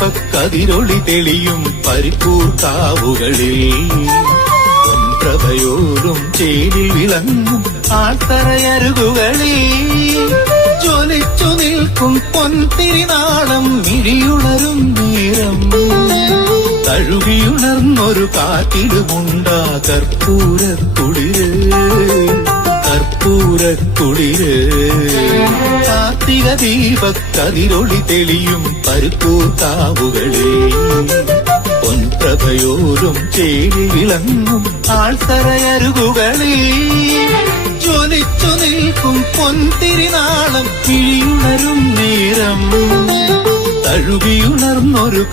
ദീപക്കതിരൊളി തെളിയും പരിപ്പൂർ കാവുകളിൽ പ്രഭയോടും ചേലിൽ വിളങ്ങും ആൾത്തറയരുകുകളിൽ ജ്വലിച്ചു നിൽക്കും പൊൻതിരിനാളം മിഴിയുണരും നേരം തഴുകിയുണർന്നൊരു കാറ്റിലുമുണ്ടാ കർപ്പൂരക്കുളിര് കർപ്പൂരക്കുളിര് കാർത്തിക ദീപക്കതിരൊളി തെളിയും പരിപ്പൂർ കാവുകളിൽ പൊൻപ്രഭയോടും ചേരി വിളങ്ങും ആൾത്തറയരുകുകളിൽ ജ്വലിച്ചു നിൽക്കും പൊൻതിരിനാളം കിഴിയുണരും നേരം തഴുകിയുണർന്നൊരു